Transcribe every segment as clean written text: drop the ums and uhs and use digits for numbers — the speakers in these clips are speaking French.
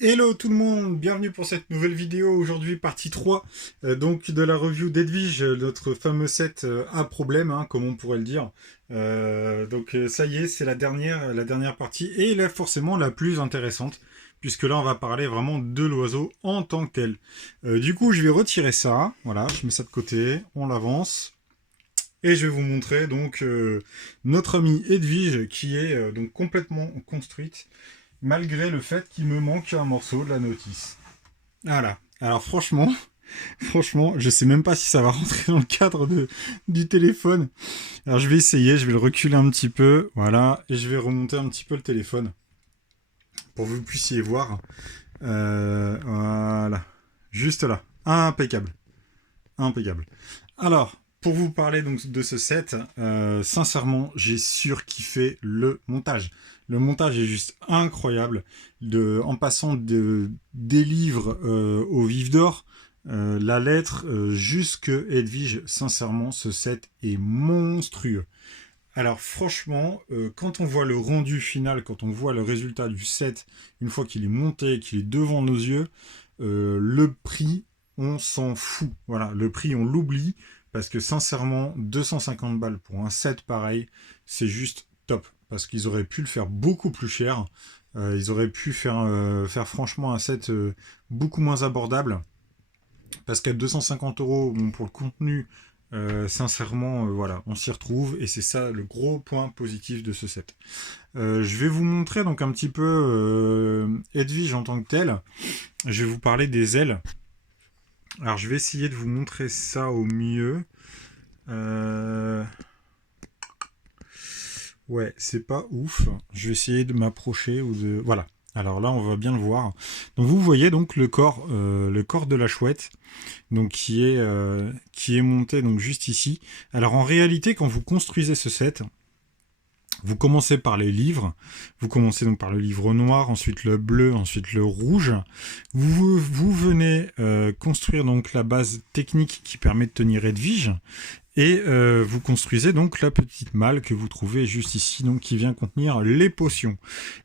Hello tout le monde, bienvenue pour cette nouvelle vidéo, aujourd'hui partie 3 donc de la review d'Edwige, notre fameux set à problème, hein, comme on pourrait le dire. Ça y est, c'est la dernière partie, et là forcément la plus intéressante, puisque là on va parler vraiment de l'oiseau en tant que tel. Du coup je vais retirer ça, voilà, je mets ça de côté, on l'avance, et je vais vous montrer donc notre amie Edwige qui est donc complètement construite malgré le fait qu'il me manque un morceau de la notice. Voilà. Alors franchement, je sais même pas si ça va rentrer dans le cadre du téléphone. Alors je vais essayer, je vais le reculer un petit peu, voilà, et je vais remonter un petit peu le téléphone pour que vous puissiez voir. Voilà, juste là, impeccable, impeccable. Alors, pour vous parler donc de ce set, sincèrement, j'ai surkiffé le montage. Le montage est juste incroyable. En passant des livres au vif d'or, la lettre jusque Edwige, sincèrement, ce set est monstrueux. Alors franchement, quand on voit le rendu final, quand on voit le résultat du set, une fois qu'il est monté, qu'il est devant nos yeux, le prix, on s'en fout. Voilà, le prix, on l'oublie, parce que sincèrement, 250 balles pour un set pareil, c'est juste top. Parce qu'ils auraient pu le faire beaucoup plus cher. Ils auraient pu faire franchement un set beaucoup moins abordable. Parce qu'à 250 euros, bon, pour le contenu, sincèrement, voilà, on s'y retrouve et c'est ça le gros point positif de ce set. Je vais vous montrer donc un petit peu Edwige en tant que tel. Je vais vous parler des ailes. Alors je vais essayer de vous montrer ça au mieux. Euh, Ouais, c'est pas ouf. Je vais essayer de m'approcher ou de. Voilà. Alors là, on va bien le voir. Donc vous voyez donc le corps de la chouette, donc qui est monté donc juste ici. Alors en réalité, quand vous construisez ce set, vous commencez par les livres. Vous commencez donc par le livre noir, ensuite le bleu, ensuite le rouge. Vous venez construire donc la base technique qui permet de tenir Edwige. Et vous construisez donc la petite malle que vous trouvez juste ici, donc qui vient contenir les potions.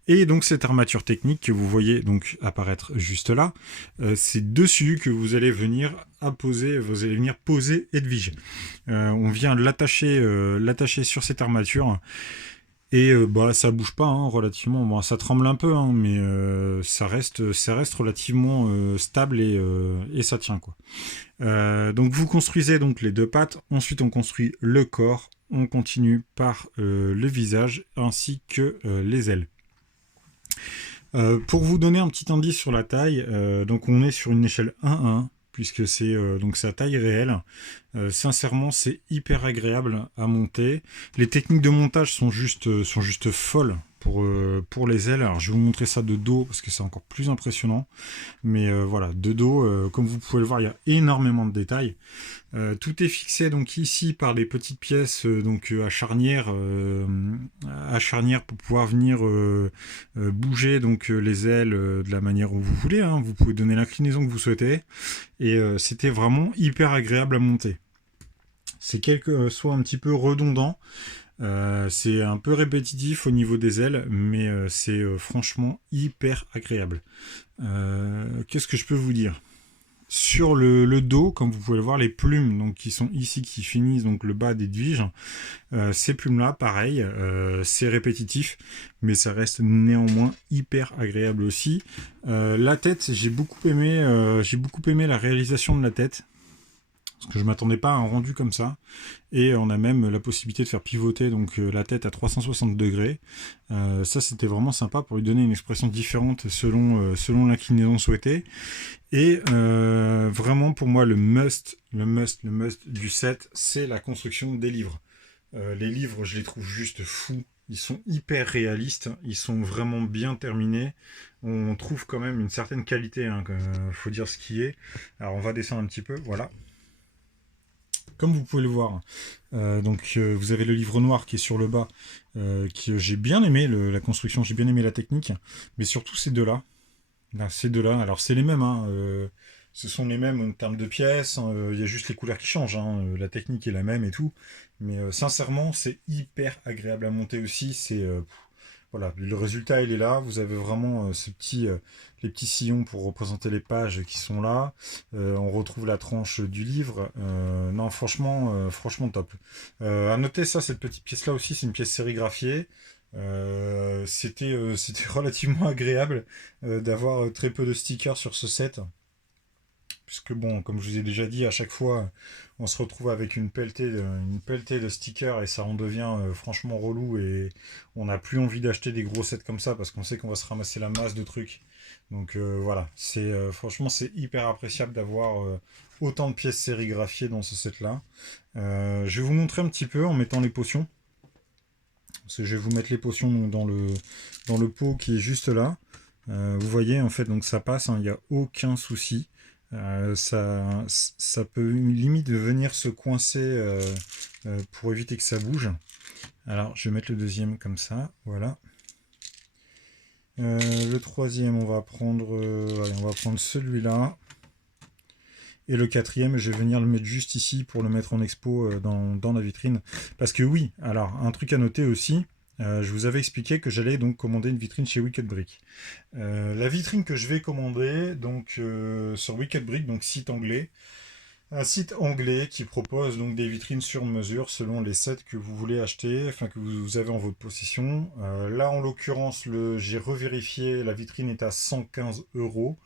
Et donc cette armature technique que vous voyez donc apparaître juste là, c'est dessus que vous allez venir poser Edwige. On vient l'attacher sur cette armature. Et bah ça bouge pas relativement, bon, ça tremble un peu mais ça reste relativement stable et ça tient quoi. Donc vous construisez donc les deux pattes, ensuite on construit le corps, on continue par le visage ainsi que les ailes. Pour vous donner un petit indice sur la taille, donc on est sur une échelle 1-1 puisque c'est donc sa taille réelle. Sincèrement, c'est hyper agréable à monter. Les techniques de montage sont juste folles pour les ailes. Alors je vais vous montrer ça de dos parce que c'est encore plus impressionnant. Mais voilà, de dos, comme vous pouvez le voir, il y a énormément de détails. Tout est fixé donc ici par des petites pièces à charnière pour pouvoir venir bouger donc les ailes de la manière où vous voulez. Vous pouvez donner l'inclinaison que vous souhaitez et c'était vraiment hyper agréable à monter. C'est quelque soit un petit peu redondant, c'est un peu répétitif au niveau des ailes, mais c'est franchement hyper agréable. Qu'est-ce que je peux vous dire? Sur le dos, comme vous pouvez le voir, les plumes donc, qui sont ici, qui finissent donc le bas d'Edwige, ces plumes-là, pareil, c'est répétitif, mais ça reste néanmoins hyper agréable aussi. La tête, j'ai beaucoup aimé la réalisation de la tête. Parce que je m'attendais pas à un rendu comme ça. Et on a même la possibilité de faire pivoter donc la tête à 360 degrés. Ça, c'était vraiment sympa pour lui donner une expression différente selon l'inclinaison souhaitée. Et vraiment, pour moi, le must du set, c'est la construction des livres. Les livres, je les trouve juste fous. Ils sont hyper réalistes, ils sont vraiment bien terminés. On trouve quand même une certaine qualité, faut dire ce qui est. Alors on va descendre un petit peu, voilà. Comme vous pouvez le voir, vous avez le livre noir qui est sur le bas, qui j'ai bien aimé la construction, j'ai bien aimé la technique, mais surtout ces deux-là. Là, ces deux-là, alors c'est les mêmes, ce sont les mêmes en termes de pièces, il y a juste les couleurs qui changent, la technique est la même et tout, mais sincèrement c'est hyper agréable à monter aussi, voilà, le résultat il est là. Vous avez vraiment les petits sillons pour représenter les pages qui sont là. On retrouve la tranche du livre. Non, franchement top. À noter ça, cette petite pièce là aussi, c'est une pièce sérigraphiée. C'était relativement agréable d'avoir très peu de stickers sur ce set. Puisque bon, comme je vous ai déjà dit, à chaque fois, on se retrouve avec une pelletée de stickers et ça en devient franchement relou et on n'a plus envie d'acheter des gros sets comme ça parce qu'on sait qu'on va se ramasser la masse de trucs. Donc voilà, franchement c'est hyper appréciable d'avoir autant de pièces sérigraphiées dans ce set-là. Je vais vous montrer un petit peu en mettant les potions. Parce que je vais vous mettre les potions donc, dans le pot qui est juste là. Vous voyez en fait donc ça passe, hein, il n'y a aucun souci. Ça peut limite venir se coincer pour éviter que ça bouge. Alors je vais mettre le deuxième comme ça, voilà. Le troisième on va prendre celui-là. Et le quatrième, je vais venir le mettre juste ici pour le mettre en expo dans la vitrine. Parce que oui, alors un truc à noter aussi, je vous avais expliqué que j'allais donc commander une vitrine chez Wicked Brick. La vitrine que je vais commander donc sur Wicked Brick, donc site anglais, un site anglais qui propose donc des vitrines sur mesure selon les sets que vous voulez acheter, enfin que vous avez en votre possession. Là en l'occurrence, j'ai revérifié, la vitrine est à 115 euros.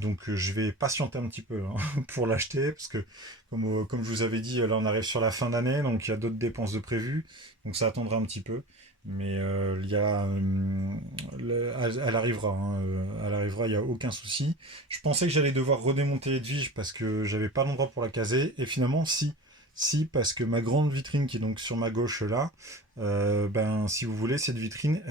Donc je vais patienter un petit peu hein, pour l'acheter parce que comme je vous avais dit là on arrive sur la fin d'année donc il y a d'autres dépenses de prévues donc ça attendra un petit peu mais elle arrivera hein, elle arrivera, il n'y a aucun souci. Je pensais que j'allais devoir redémonter Edwige parce que j'avais pas l'endroit pour la caser et finalement si parce que ma grande vitrine qui est donc sur ma gauche là ben si vous voulez cette vitrine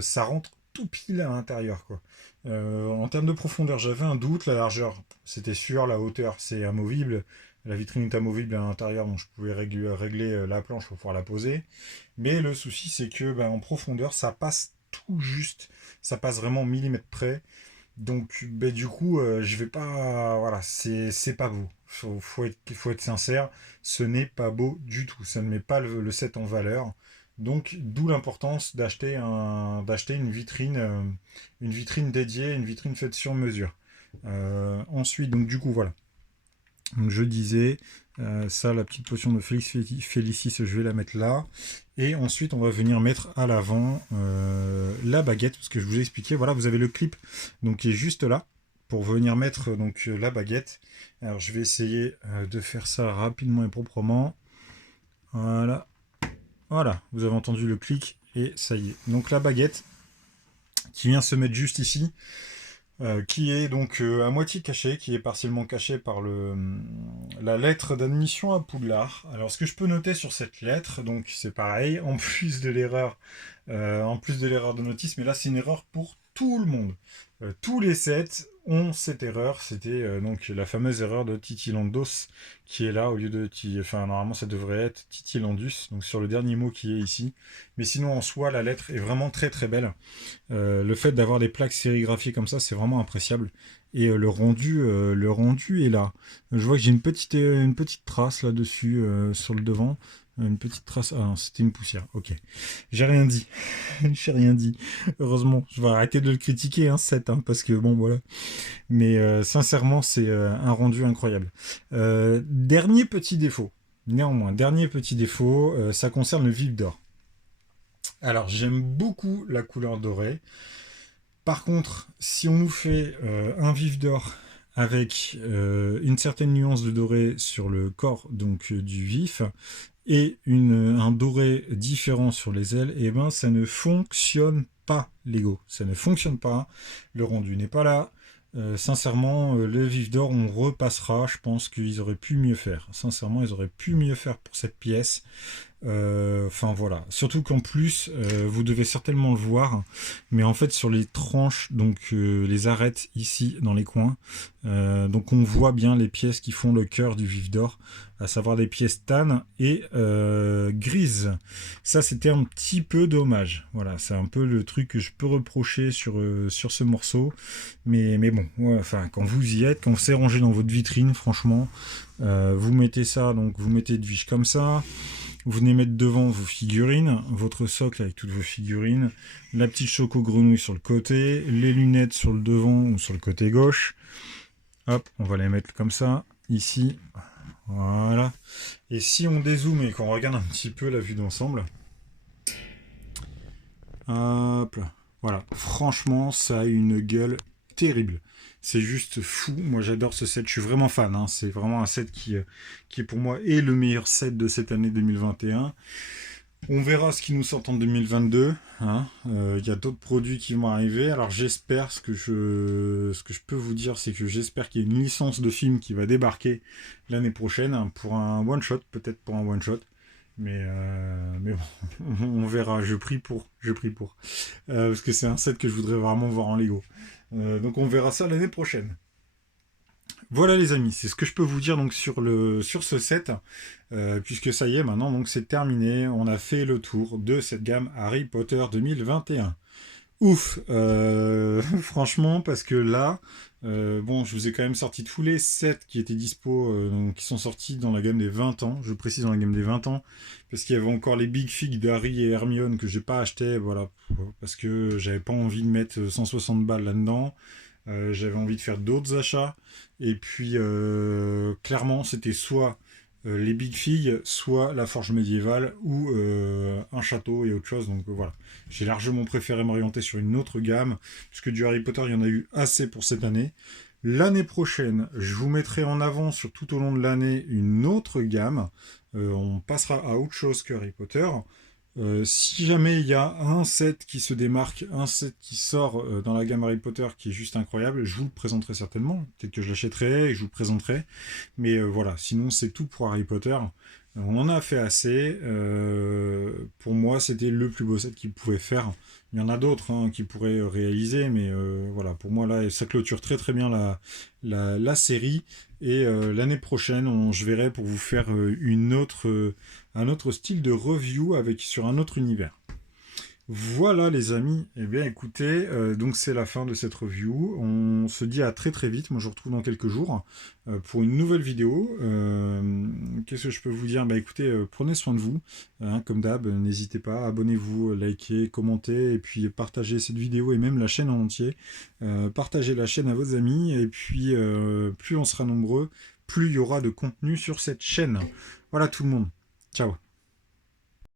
ça rentre tout pile à l'intérieur quoi. En termes de profondeur, j'avais un doute. La largeur, c'était sûr. La hauteur, c'est amovible. La vitrine est amovible à l'intérieur, donc je pouvais régler la planche pour pouvoir la poser. Mais le souci, c'est que ben, en profondeur, ça passe tout juste. Ça passe vraiment au millimètre près. Donc, ben, du coup, je vais pas. Voilà, c'est pas beau. Faut être sincère. Ce n'est pas beau du tout. Ça ne met pas le set en valeur. Donc, d'où l'importance d'acheter une vitrine dédiée, une vitrine faite sur mesure. Ensuite, donc du coup, voilà. Donc, je disais, ça, la petite potion de Félicis, je vais la mettre là. Et ensuite, on va venir mettre à l'avant la baguette, parce que je vous ai expliqué, voilà, vous avez le clip donc, qui est juste là, pour venir mettre donc, la baguette. Alors, je vais essayer de faire ça rapidement et proprement. Voilà. Voilà, vous avez entendu le clic et ça y est. Donc la baguette qui vient se mettre juste ici, qui est donc à moitié cachée, qui est partiellement cachée par la lettre d'admission à Poudlard. Alors ce que je peux noter sur cette lettre, donc c'est pareil, en plus de l'erreur de notice, mais là c'est une erreur pour tout le monde. Tous les sets ont cette erreur, c'était donc la fameuse erreur de Titilandos qui est là au lieu de enfin normalement ça devrait être Titilandus, donc sur le dernier mot qui est ici. Mais sinon en soi la lettre est vraiment très très belle. Le fait d'avoir des plaques sérigraphiées comme ça c'est vraiment appréciable. Et le rendu est là. Je vois que j'ai une petite trace là-dessus sur le devant. Une petite trace. Ah non, c'était une poussière. Ok. J'ai rien dit. J'ai rien dit. Heureusement. Je vais arrêter de le critiquer, hein, 7, hein, parce que bon, voilà. Mais sincèrement, c'est un rendu incroyable. Dernier petit défaut. Néanmoins, dernier petit défaut, ça concerne le vif d'or. Alors, j'aime beaucoup la couleur dorée. Par contre, si on nous fait un vif d'or avec une certaine nuance de doré sur le corps donc du vif et un doré différent sur les ailes, et ben ça ne fonctionne pas Lego, ça ne fonctionne pas, le rendu n'est pas là. Sincèrement, le vif d'or on repassera, je pense qu'ils auraient pu mieux faire. Sincèrement, ils auraient pu mieux faire pour cette pièce. Enfin voilà, surtout qu'en plus vous devez certainement le voir, mais en fait sur les tranches, donc les arêtes ici dans les coins, donc on voit bien les pièces qui font le cœur du vif d'or, à savoir des pièces tan et grises. Ça c'était un petit peu dommage. Voilà, c'est un peu le truc que je peux reprocher sur ce morceau, mais bon, ouais, enfin quand vous y êtes, quand c'est rangé dans votre vitrine, franchement, vous mettez ça, donc vous mettez de Edwige comme ça. Vous venez mettre devant vos figurines, votre socle avec toutes vos figurines, la petite choco grenouille sur le côté, les lunettes sur le devant ou sur le côté gauche. Hop, on va les mettre comme ça, ici. Voilà. Et si on dézoome et qu'on regarde un petit peu la vue d'ensemble, hop là. Voilà. Franchement, ça a une gueule terrible. C'est juste fou. Moi, j'adore ce set. Je suis vraiment fan, hein. C'est vraiment un set qui est pour moi est le meilleur set de cette année 2021. On verra ce qui nous sort en 2022. Hein. Y a d'autres produits qui vont arriver. Alors j'espère, ce que je peux vous dire, c'est que j'espère qu'il y a une licence de film qui va débarquer l'année prochaine, hein, pour un one-shot, peut-être pour un one-shot. Mais bon, on verra. Je prie pour. Parce que c'est un set que je voudrais vraiment voir en Lego. Donc on verra ça l'année prochaine. Voilà les amis, c'est ce que je peux vous dire donc sur ce set, puisque ça y est maintenant donc c'est terminé, on a fait le tour de cette gamme Harry Potter 2021. Ouf, franchement parce que là, bon je vous ai quand même sorti tous les sets qui étaient dispo, donc, qui sont sortis dans la gamme des 20 ans, je précise dans la gamme des 20 ans, parce qu'il y avait encore les Big Fig d'Harry et Hermione que j'ai pas acheté, voilà, parce que j'avais pas envie de mettre 160 balles là-dedans. J'avais envie de faire d'autres achats. Et puis, clairement, c'était soit les Big Fig, soit la forge médiévale, ou un château et autre chose. Donc voilà. J'ai largement préféré m'orienter sur une autre gamme, puisque du Harry Potter, il y en a eu assez pour cette année. L'année prochaine, je vous mettrai en avant sur tout au long de l'année une autre gamme. On passera à autre chose que Harry Potter. Si jamais il y a un set qui se démarque, un set qui sort dans la gamme Harry Potter qui est juste incroyable, je vous le présenterai certainement. Peut-être que je l'achèterai et je vous le présenterai. Mais voilà, sinon c'est tout pour Harry Potter. On en a fait assez. Pour moi, c'était le plus beau set qu'il pouvait faire. Il y en a d'autres, hein, qui pourraient réaliser, mais voilà, pour moi là, ça clôture très très bien la série. Et l'année prochaine, je verrai pour vous faire un autre style de review sur un autre univers. Voilà les amis, eh bien écoutez, donc c'est la fin de cette review. On se dit à très très vite, moi je vous retrouve dans quelques jours pour une nouvelle vidéo. Qu'est-ce que je peux vous dire? Bah écoutez, prenez soin de vous, hein, comme d'hab, n'hésitez pas, abonnez-vous, likez, commentez, et puis partagez cette vidéo et même la chaîne en entier. Partagez la chaîne à vos amis, et puis plus on sera nombreux, plus il y aura de contenu sur cette chaîne. Voilà tout le monde, ciao.